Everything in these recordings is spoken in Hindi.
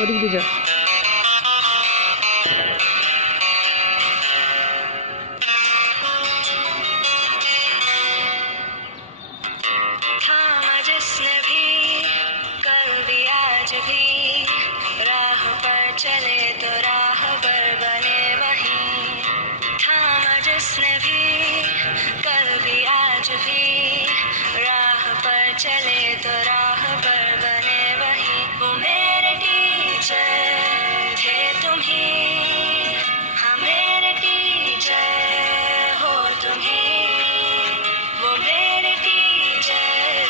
어디 보자. थामा जिसने भी कल भी आज भी राह पर चले तो राह पर बने वहीं। थामा जिसने भी कल भी आज भी राह पर चले तो राह पर बने वहीं। वो मेरे टीचर थे तुम ही, हाँ मेरे टीचर हो तुम ही। वो मेरे टीचर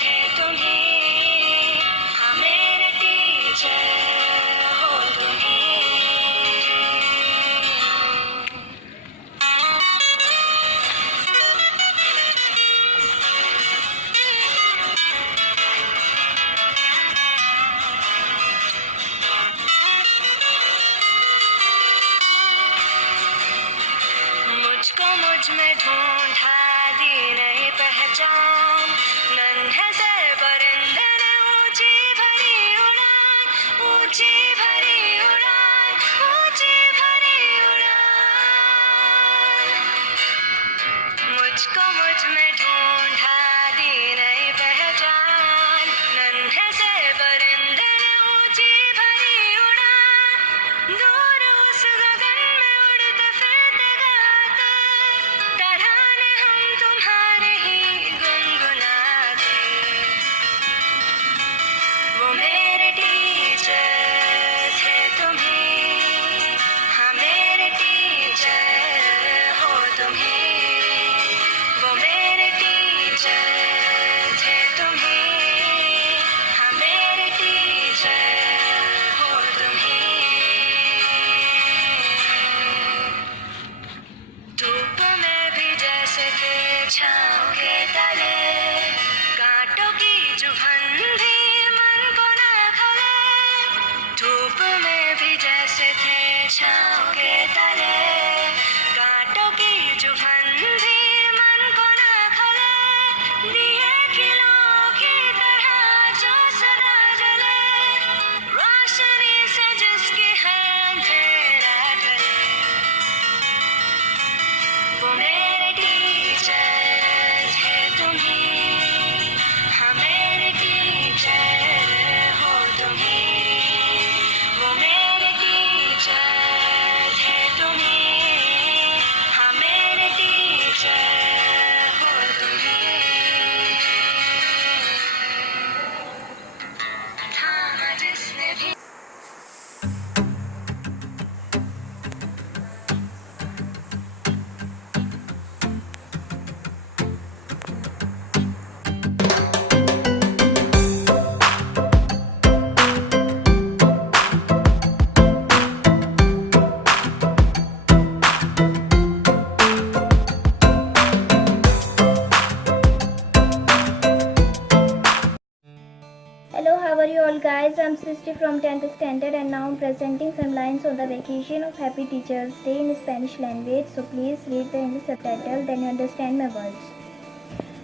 थे तुम ही, हाँ मेरे टीचर हो तुम ही। मुझको मुझ में ढूंढा दी नहीं पहचान। नन्हे से परिंदे ने ऊंची भरी उड़ान, ऊंची भरी उड़ान, ऊंची भरी उड़ान। मुझको मुझ में ढूंढा दी नहीं पहचान। नन्हे से परिंदे ने ऊंची भरी उड़ान। दूर उस गगन में उड़ते फिरते गाते, तराने हम तुम्हारे ही गुनगुनाते। वो मेरे टीचर थे तुम ही, हाँ मेरे टीचर हो तुम ही। वो मेरे टीचर थे तुम ही, हाँ मेरे टीचर हो तुम ही। धूप में भी जैसे थे छाँव के तले, कांटों की चुभन भी मन को न खले। धूप में भी जैसे थे छाँव के तले, कांटों की चुभन भी मन को न खले। दिए किलों की तरह जो सदा जले, रोशनी से जिसकी है अंधेरा टले। वो मेरे टीचर थे तुम ही, हाँ मेरे टीचर हो तुम ही। वो मेरे टीचर थे तुम ही, हाँ मेरे टीचर हो तुम ही। थामा जिसने भी Hello, how are you all guys? I'm sDay from 10th standard and now I'm presenting some lines on the vacation of Happy Teacher's Day in Spanish language. So please read the English subtitle, then you understand my words.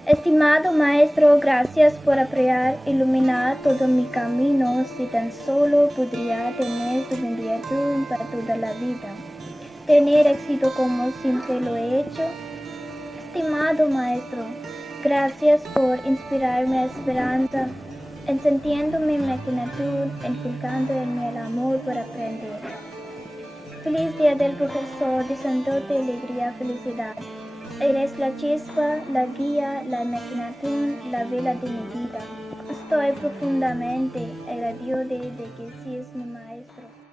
Estimado maestro, gracias por apoyar, iluminar todo mi camino. Si tan solo podría tener tu bendición para toda la vida, tener éxito como siempre lo he hecho. Estimado maestro, gracias por inspirarme a esperanza, encendiendo mi imaginación, inculcando en mí el amor por aprender. Feliz día del profesor, deseándote alegría, felicidad. Eres la chispa, la guía, la imaginación, la vela de mi vida. Estoy profundamente agradecido de que seas mi maestro.